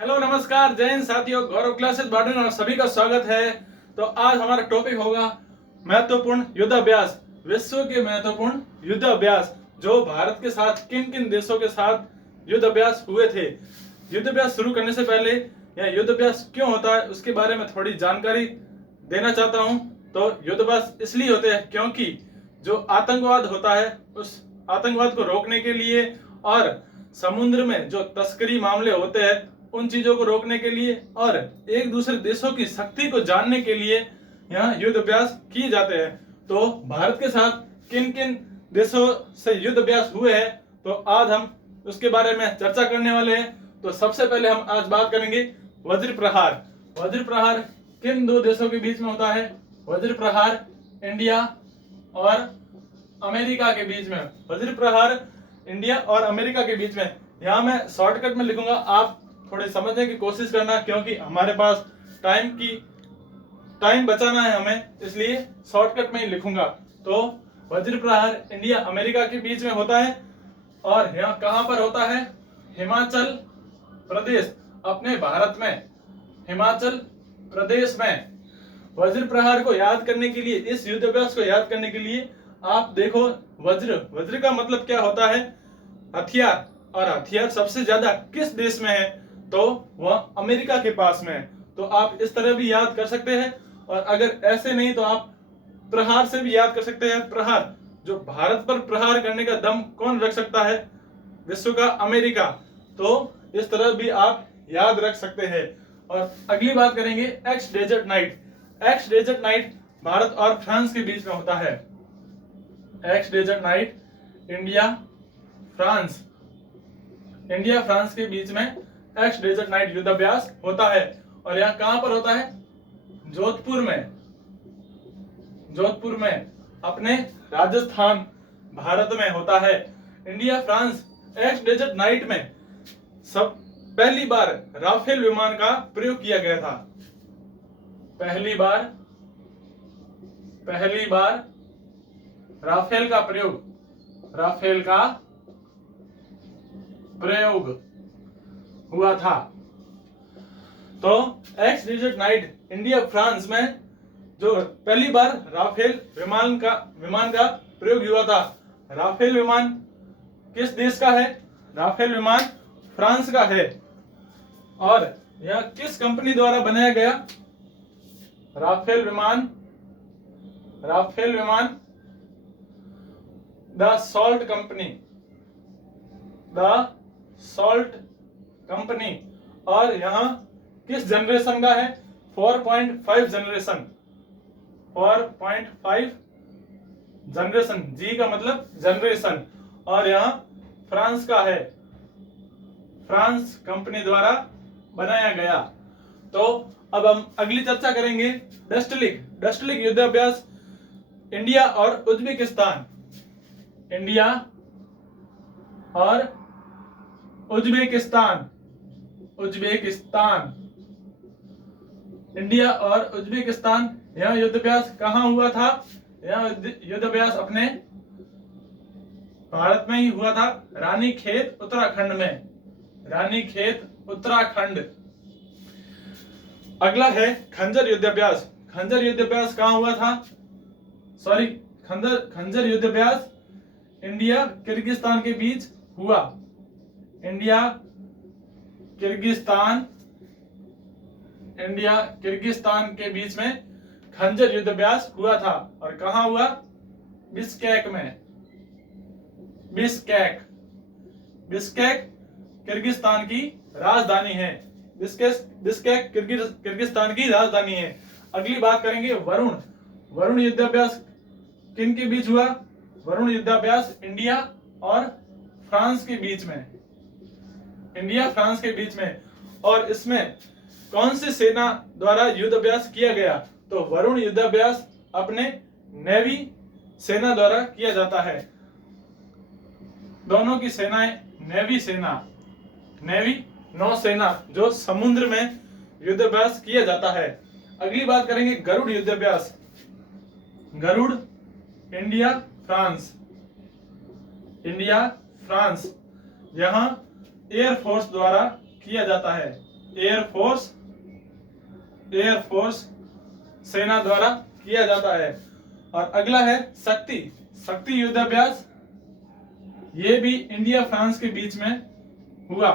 Hello नमस्कार जय हिंद साथियों, गौरव क्लासेस बार्डन और सभी का स्वागत है। तो आज हमारा टॉपिक होगा महत्वपूर्ण युद्धाभ्यास। विश्व के महत्वपूर्ण युद्धाभ्यास जो भारत के साथ किन किन देशों के साथ युद्धाभ्यास हुए थे। युद्धाभ्यास शुरू करने से पहले यह युद्धाभ्यास क्यों होता है उसके बारे में थोड़ी जानकारी देना चाहता हूं। तो युद्धाभ्यास इसलिए होते हैं क्योंकि जो आतंकवाद होता है उस आतंकवाद को रोकने के लिए और समुद्र में जो तस्करी मामले होते हैं उन चीजों को रोकने के लिए और एक दूसरे देशों की शक्ति को जानने के लिए यहाँ युद्ध अभ्यास किए जाते हैं। तो भारत के साथ किन किन देशों से युद्ध अभ्यास हुए हैं तो आज हम उसके बारे में चर्चा करने वाले हैं। तो सबसे पहले हम आज बात करेंगे वज्र प्रहार। वज्र प्रहार किन दो देशों के बीच में होता है? वज्र प्रहार इंडिया और अमेरिका के बीच में। वज्र प्रहार इंडिया और अमेरिका के बीच में। यहाँ मैं शॉर्टकट में लिखूंगा, आप थोड़े समझने की कोशिश करना क्योंकि हमारे पास टाइम बचाना है हमें, इसलिए शॉर्टकट में ही लिखूंगा। तो वज्र प्रहार इंडिया अमेरिका के बीच में होता है और यहाँ कहां पर होता है? हिमाचल प्रदेश, अपने भारत में हिमाचल प्रदेश में। वज्र प्रहार को याद करने के लिए, इस युद्धाभ्यास को याद करने के लिए आप देखो, वज्र का मतलब क्या होता है? हथियार। और हथियार सबसे ज्यादा किस देश में है? तो वह अमेरिका के पास में है। तो आप इस तरह भी याद कर सकते हैं और अगर ऐसे नहीं तो आप प्रहार से भी याद कर सकते हैं। प्रहार, जो भारत पर प्रहार करने का दम कौन रख सकता है? विश्व का अमेरिका। तो इस तरह भी आप याद रख सकते हैं। और अगली बात करेंगे ex desert knight. Ex desert knight भारत और फ्रांस के बीच में होता है। Ex desert knight India France के बीच में एक्स डेजर्ट नाइट युद्धाभ्यास होता है। और यह कहां पर होता है? जोधपुर में अपने राजस्थान भारत में होता है। India France ex desert knight में सब पहली बार राफेल विमान का प्रयोग किया गया था। पहली बार राफेल का प्रयोग हुआ था। तो ex desert knight India France में जो पहली बार राफेल विमान का प्रयोग हुआ था। राफेल विमान किस देश का है? राफेल विमान फ्रांस का है। और यह किस कंपनी द्वारा बनाया गया? राफेल विमान द सॉल्ट कंपनी। और यहां किस जनरेशन का है? 4.5 जनरेशन। जी का मतलब जनरेशन। और यहां फ्रांस का है, फ्रांस कंपनी द्वारा बनाया गया। तो अब हम अगली चर्चा करेंगे डस्टलिक युद्धाभ्यास इंडिया और उज्बेकिस्तान। इंडिया और उज्बेकिस्तान यह युद्धाभ्यास कहां हुआ था? यह युद्धाभ्यास अपने भारत में ही हुआ था, रानीखेत उत्तराखंड। अगला है खंजर युद्धाभ्यास। खंजर युद्धाभ्यास कहां हुआ था? खंजर युद्धाभ्यास इंडिया किर्गिस्तान के बीच हुआ। इंडिया किर्गिस्तान के बीच में खंजर युद्धाभ्यास हुआ था। और कहां हुआ? बिश्केक में। बिश्केक किर्गिस्तान की राजधानी है। बिश्केक किर्गिस्तान की राजधानी है। अगली बात करेंगे वरुण युद्धाभ्यास किन के बीच हुआ? वरुण युद्धाभ्यास इंडिया और फ्रांस के बीच में। और इसमें कौन सी सेना द्वारा युद्धाभ्यास किया गया? तो वरुण युद्धाभ्यास अपने नेवी सेना द्वारा किया जाता है। दोनों की सेनाएं नेवी नौसेना जो समुद्र में युद्धाभ्यास किया जाता है। अगली बात करेंगे गरुड़ युद्धाभ्यास। गरुड़ इंडिया फ्रांस यहां एयरफोर्स द्वारा किया जाता है। एयरफोर्स सेना द्वारा किया जाता है। और अगला है शक्ति युद्धाभ्यास। ये भी इंडिया फ्रांस के बीच में हुआ।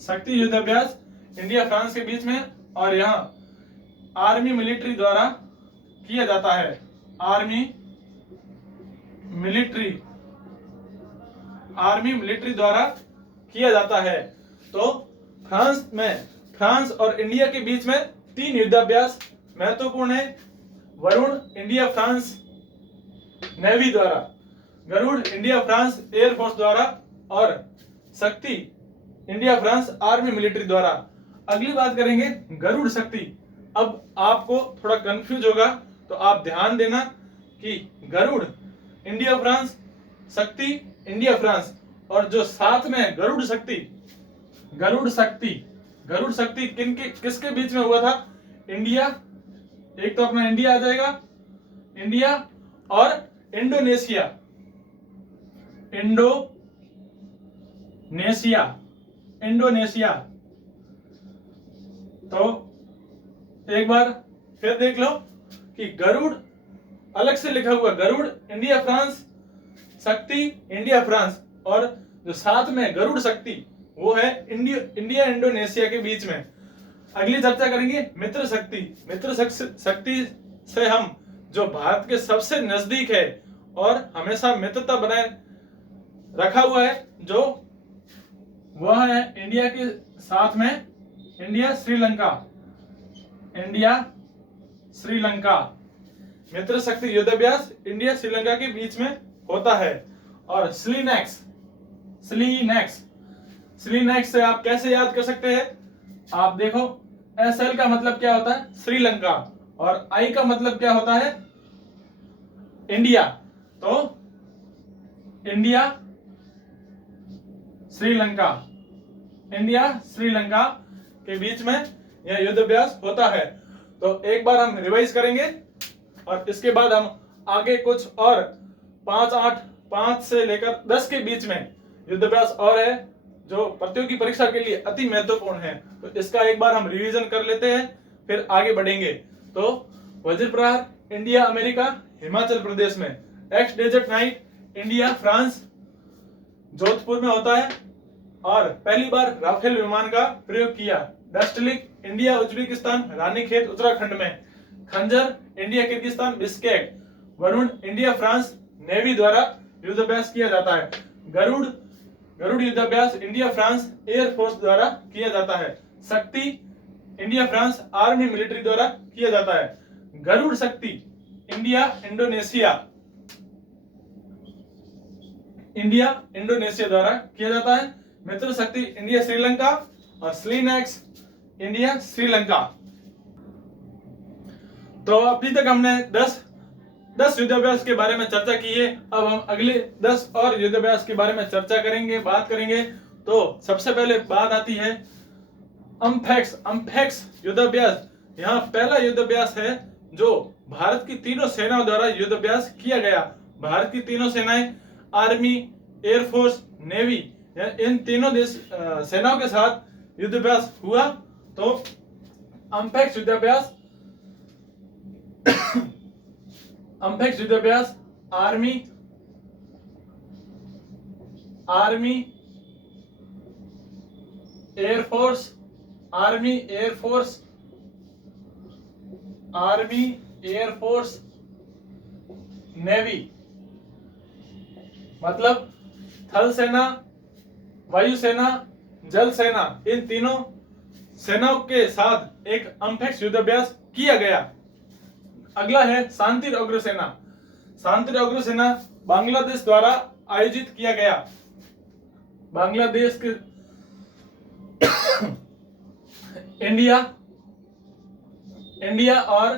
शक्ति युद्धाभ्यास इंडिया फ्रांस के बीच में, और यहाँ आर्मी मिलिट्री द्वारा किया जाता है। आर्मी मिलिट्री द्वारा किया जाता है। तो फ्रांस और इंडिया के बीच में 3 युद्धाभ्यास महत्वपूर्ण है। वरुण इंडिया फ्रांस नेवी द्वारा, गरुड़ इंडिया फ्रांस एयरफोर्स द्वारा, और शक्ति इंडिया फ्रांस आर्मी मिलिट्री द्वारा। अगली बात करेंगे गरुड़ शक्ति। अब आपको थोड़ा कंफ्यूज होगा, तो आप ध्यान देना कि गरुड़ इंडिया फ्रांस, शक्ति इंडिया फ्रांस, और जो साथ में गरुड़ शक्ति किसके बीच में हुआ था? इंडिया, एक तो अपना इंडिया आ जाएगा, इंडिया और इंडोनेशिया। तो एक बार फिर देख लो कि गरुड़ अलग से लिखा हुआ, गरुड़ इंडिया फ्रांस, शक्ति इंडिया फ्रांस, और जो साथ में गरुड़ शक्ति वो है इंडिया इंडोनेशिया के बीच में। अगली चर्चा करेंगे मित्र शक्ति से हम जो भारत के सबसे नजदीक है और हमेशा मित्रता बनाए रखा हुआ है, जो वह है इंडिया के साथ में इंडिया श्रीलंका। मित्र शक्ति युद्धाभ्यास इंडिया श्रीलंका के बीच में होता है। और स्लीनेक्स से आप कैसे याद कर सकते हैं? आप देखो, SL का मतलब क्या होता है? श्रीलंका, और I का मतलब क्या होता है? इंडिया। तो इंडिया श्रीलंका के बीच में यह युद्धाभ्यास होता है। तो एक बार हम रिवाइज करेंगे और इसके बाद हम आगे कुछ और 5 से लेकर 10 के बीच में युद्धाभ्यास और है जो प्रतियोगी परीक्षा के लिए अति महत्वपूर्ण है। तो इसका एक बार हम रिवीजन कर लेते हैं, फिर आगे बढ़ेंगे। तो वज्र प्रहार इंडिया अमेरिका हिमाचल प्रदेश में, ex desert knight India France Jodhpur में होता है, और पहली बार राफेल विमान का प्रयोग किया। डस्टलिक इंडिया उज्बेकिस्तान रानीखेत उत्तराखंड में, खंजर India Kyrgyzstan Bishkek, Varun India France navy द्वारा युद्धाभ्यास किया जाता है। गरुड़ युद्धाभ्यास इंडिया फ्रांस एयरफोर्स द्वारा किया जाता है। शक्ति इंडिया फ्रांस आर्मी मिलिट्री द्वारा किया जाता है। गरुड़ शक्ति इंडिया इंडोनेशिया द्वारा किया जाता है। मित्र शक्ति इंडिया श्रीलंका, और स्लीनेक्स इंडिया श्रीलंका। तो अभी तक हमने 10 युद्धाभ्यास के बारे में चर्चा की है। अब हम अगले 10 और युद्धाभ्यास के बारे में चर्चा करेंगे, बात करेंगे। तो सबसे पहले बात आती है अम्फेक्स युद्धाभ्यास। यहाँ पहला युद्धाभ्यास है जो भारत की तीनों सेनाओं द्वारा युद्धाभ्यास किया गया। भारत की तीनों सेनाएं, आर्मी, एयरफोर्स, नेवी, इन तीनों सेनाओं के साथ युद्धाभ्यास हुआ। तो अम्फेक्स युद्धाभ्यास आर्मी, एयरफोर्स, नेवी, मतलब थल सेना, वायुसेना, जल सेना, इन तीनों सेनाओं के साथ एक अम्फेक्स युद्धाभ्यास किया गया। अगला है शांति अग्र सेना बांग्लादेश द्वारा आयोजित किया गया। बांग्लादेश के इंडिया और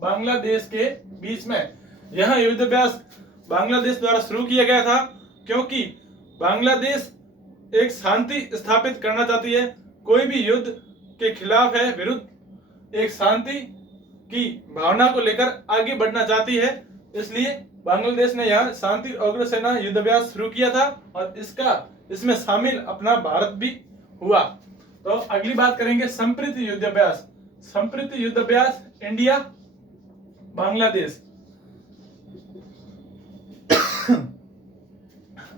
बांग्लादेश के बीच में यह युद्धाभ्यास बांग्लादेश द्वारा शुरू किया गया था, क्योंकि बांग्लादेश एक शांति स्थापित करना चाहती है, कोई भी युद्ध के खिलाफ है, विरुद्ध एक शांति की भावना को लेकर आगे बढ़ना चाहती है। इसलिए बांग्लादेश ने यह शांति अग्र सेना युद्धाभ्यास शुरू किया था, और इसमें शामिल अपना भारत भी हुआ। तो अगली बात करेंगे संप्रीति युद्धाभ्यास। संप्रीति युद्धाभ्यास इंडिया बांग्लादेश।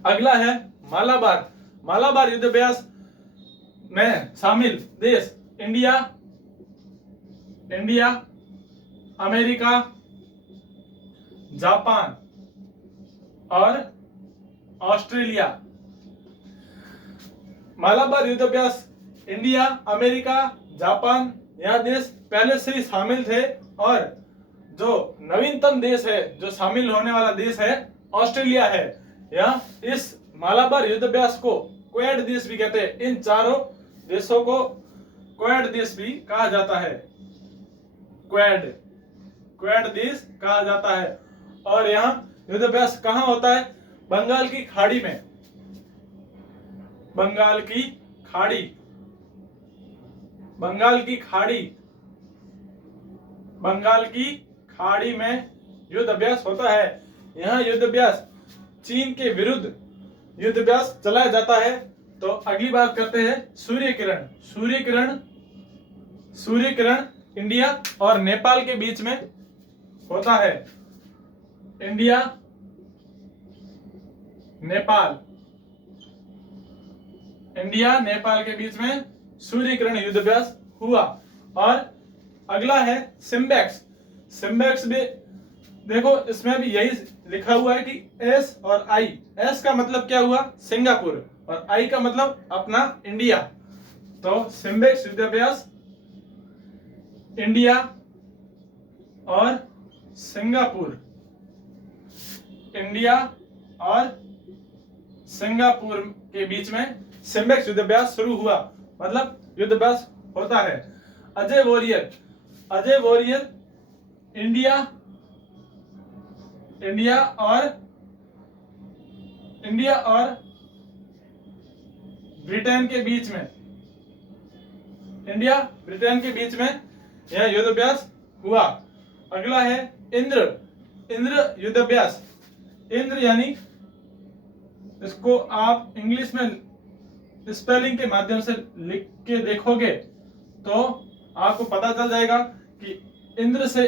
अगला है मालाबार। मालाबार युद्धाभ्यास में शामिल देश इंडिया, अमेरिका, जापान और ऑस्ट्रेलिया। मालाबार युद्धाभ्यास इंडिया, अमेरिका, जापान यह देश पहले से ही शामिल थे और जो नवीनतम देश है, जो शामिल होने वाला देश है, ऑस्ट्रेलिया है। यह इस मालाबार युद्धाभ्यास को क्वाड देश भी कहते हैं। इन चारों देशों को क्वाड देश भी कहा जाता है। क्वाड देश कहा जाता है। और यहाँ युद्धाभ्यास कहाँ होता है? बंगाल की खाड़ी में। बंगाल की खाड़ी में युद्धाभ्यास होता है। यहाँ युद्धाभ्यास चीन के विरुद्ध युद्धाभ्यास चलाया जाता है। तो अगली बात करते हैं सूर्य किरण इंडिया और नेपाल के बीच में होता है। इंडिया नेपाल के बीच में सूर्य किरण युद्धाभ्यास हुआ। और अगला है सिम्बेक्स भी देखो, इसमें भी यही लिखा हुआ है कि एस और आई। एस का मतलब क्या हुआ? सिंगापुर, और आई का मतलब अपना इंडिया। तो सिम्बेक्स युद्धाभ्यास इंडिया और सिंगापुर के बीच में सिम्बेक्स युद्धाभ्यास शुरू हुआ, मतलब युद्धाभ्यास होता है। अजय वॉरियर इंडिया और ब्रिटेन के बीच में यह युद्धाभ्यास हुआ। अगला है इंद्र युद्धाभ्यास। इंद्र यानी, इसको आप इंग्लिश में स्पेलिंग के माध्यम से लिख के देखोगे तो आपको पता चल जाएगा कि इंद्र से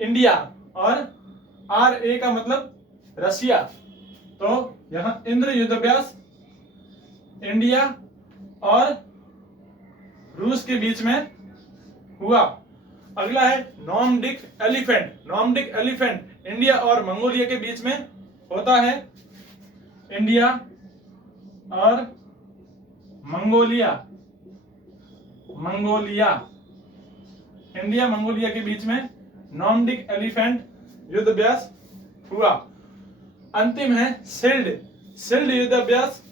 इंडिया और आर ए का मतलब रशिया। तो यहाँ इंद्र युद्धाभ्यास इंडिया और रूस के बीच में हुआ। अगला है नॉर्मडिक एलिफेंट इंडिया और मंगोलिया के बीच में होता है। इंडिया और मंगोलिया के बीच में नॉर्मडिक एलिफेंट युद्धाभ्यास हुआ। अंतिम है शिल्ड युद्धाभ्यास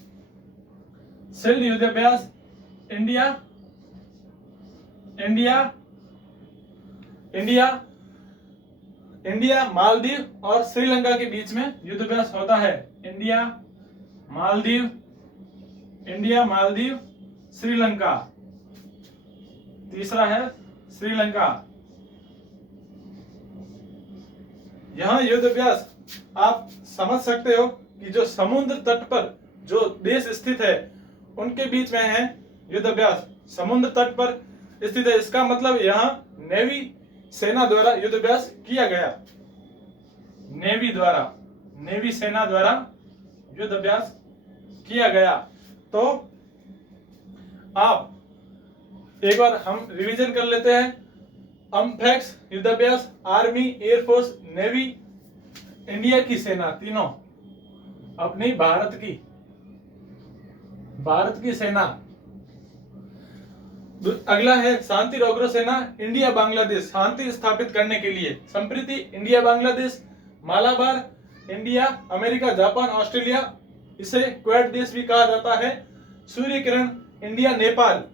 इंडिया मालदीव और श्रीलंका के बीच में युद्धाभ्यास होता है। इंडिया मालदीव श्रीलंका। तीसरा है श्रीलंका। यह युद्धाभ्यास आप समझ सकते हो कि जो समुद्र तट पर जो देश स्थित है उनके बीच में है युद्धाभ्यास। समुद्र तट पर स्थित है, इसका मतलब यहाँ नेवी सेना द्वारा युद्धाभ्यास किया गया। नेवी सेना द्वारा युद्धाभ्यास किया गया। तो आप एक बार हम रिवीजन कर लेते हैं। अम्फेक्स युद्धाभ्यास आर्मी, एयरफोर्स, नेवी, इंडिया की सेना, तीनों अपनी भारत की सेना। अगला है शांति रोगरो सेना इंडिया बांग्लादेश, शांति स्थापित करने के लिए। Sampriti India Bangladesh. Malabar India, America, Japan, Australia, इसे क्वाड देश भी कहा जाता है। Surya Kiran India Nepal.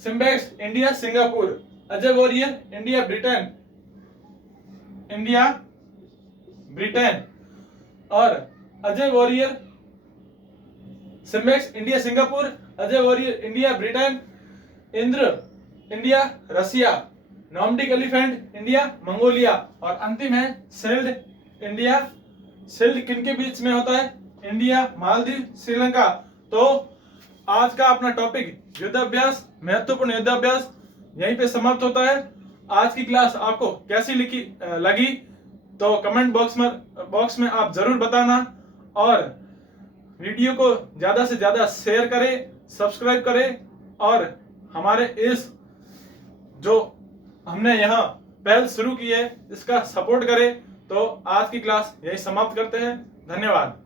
SIMBEX India Singapore. Ajay Warrior India Britain और Ajay Warrior SIMBEX India Singapore, Ajay Warrior India Britain, Indra India Russia, Nomadic Elephant India Mongolia और अंतिम है शिल्ड इंडिया। शिल्ड किन के बीच में होता है? इंडिया, मालदीव, श्रीलंका। तो आज का अपना टॉपिक युद्धाभ्यास, महत्वपूर्ण युद्धाभ्यास यहीं पे समाप्त होता है। आज की क्लास आपको कैसी लगी तो कमेंट बॉक्स में आप जरूर बताना, और वीडियो को ज्यादा से ज्यादा शेयर करें, सब्सक्राइब करें, और हमारे इस जो हमने यहाँ पहल शुरू की है इसका सपोर्ट करें। तो आज की क्लास यही समाप्त करते हैं। धन्यवाद।